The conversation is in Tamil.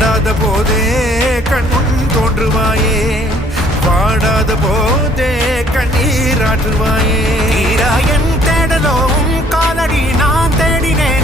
தேடாத போதே கண்முன் தோன்றுவாயே, வாடாத போதே கண்ணீராற்றுவாயே. என் தேடலோ காலடி நான் தேடினேன்